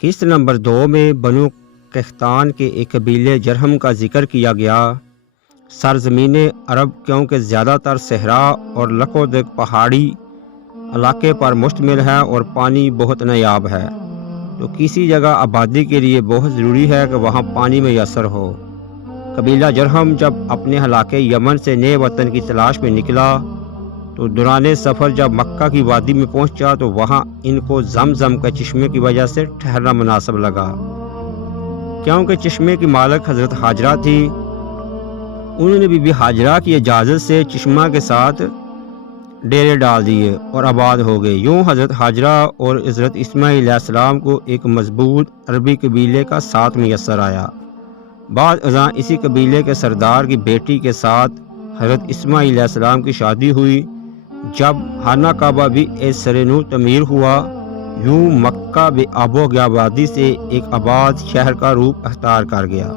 قسط نمبر 2 میں بنو قحطان کے ایک قبیلے جرہم کا ذکر کیا گیا۔ سرزمین عرب کیونکہ زیادہ تر صحرا اور لقودق پہاڑی علاقے پر مشتمل ہے اور پانی بہت نایاب ہے، تو کسی جگہ آبادی کے لیے بہت ضروری ہے کہ وہاں پانی میسر ہو۔ قبیلہ جرہم جب اپنے علاقے یمن سے نئے وطن کی تلاش میں نکلا تو دوران سفر جب مکہ کی وادی میں پہنچا تو وہاں ان کو زمزم کے چشمے کی وجہ سے ٹھہرنا مناسب لگا، کیونکہ چشمے کی مالک حضرت ہاجرہ تھی۔ انہوں نے بی بی ہاجرہ کی اجازت سے چشمہ کے ساتھ ڈیرے ڈال دیے اور آباد ہو گئے۔ یوں حضرت ہاجرہ اور حضرت اسماعیل علیہ السلام کو ایک مضبوط عربی قبیلے کا ساتھ میسر آیا۔ بعد ازاں اسی قبیلے کے سردار کی بیٹی کے ساتھ حضرت اسماعیل علیہ السلام کی شادی ہوئی۔ جب خانہ کعبہ بھی از سر نو تعمیر ہوا، یوں مکہ بے آب و آبادی سے ایک آباد شہر کا روپ اختیار کر گیا۔